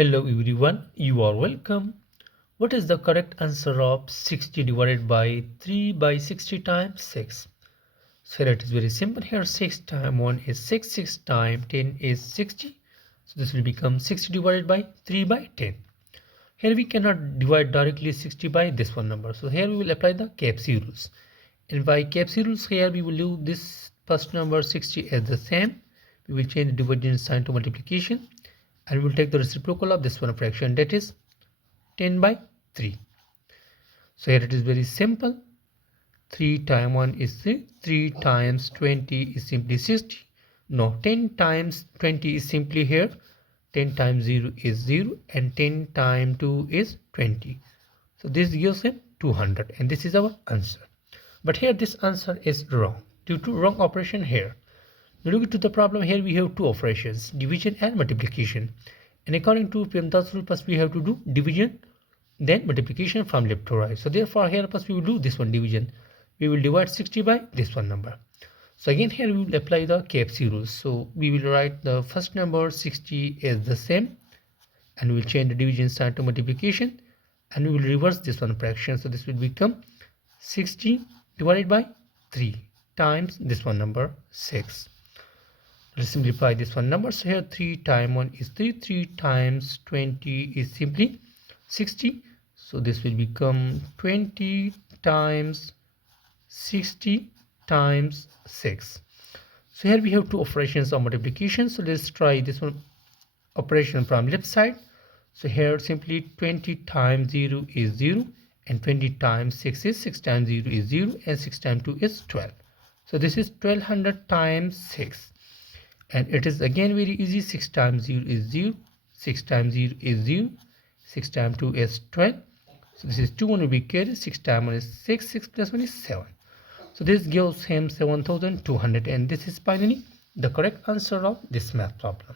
Hello everyone, you are welcome. What is the correct answer of 60 divided by 3 by 60 times 6? So that is very simple. Here 6 times 1 is 6, 6 times 10 is 60. So this will become 60 divided by 3 by 10. Here we cannot divide directly 60 by this one number. So here we will apply the CAPC rules. And by CAPC rules here we will do this first number 60 as the same. We will change the division sign to multiplication. And we will take the reciprocal of this one fraction, that is 10 by 3. So here it is very simple. 3 times 1 is 3. 3 times 20 is simply 60. No, 10 times 20 is simply here. 10 times 0 is 0 and 10 times 2 is 20. So this gives him 200 and this is our answer. But here this answer is wrong due to wrong operation here. Look to the problem. Here we have two operations, division and multiplication. And according to Pemdas rule, first we have to do division, then multiplication from left to right. So therefore here first we will do this one division. We will divide 60 by this one number. So again here we will apply the CAPC rules. So we will write the first number 60 as the same. And we will change the division sign to multiplication. And we will reverse this one fraction. So this will become 60 divided by 3 times this one number 6. Let's simplify this one number. So here 3 times 1 is 3. 3 times 20 is simply 60. So this will become 20 times 60 times 6. So here we have two operations of multiplication. So let's try this one operation from left side. So here simply 20 times 0 is 0 and 20 times 6 is 6 times 0 is 0 and 6 times 2 is 12. So this is 1200 times 6. And it is again very easy. 6 times 0 is 0. 6 times 0 is 0. 6 times 2 is 12. So this is 2 1 will be carried. 6 times 1 is 6. 6 plus 1 is 7. So this gives him 7200. And this is finally the correct answer of this math problem.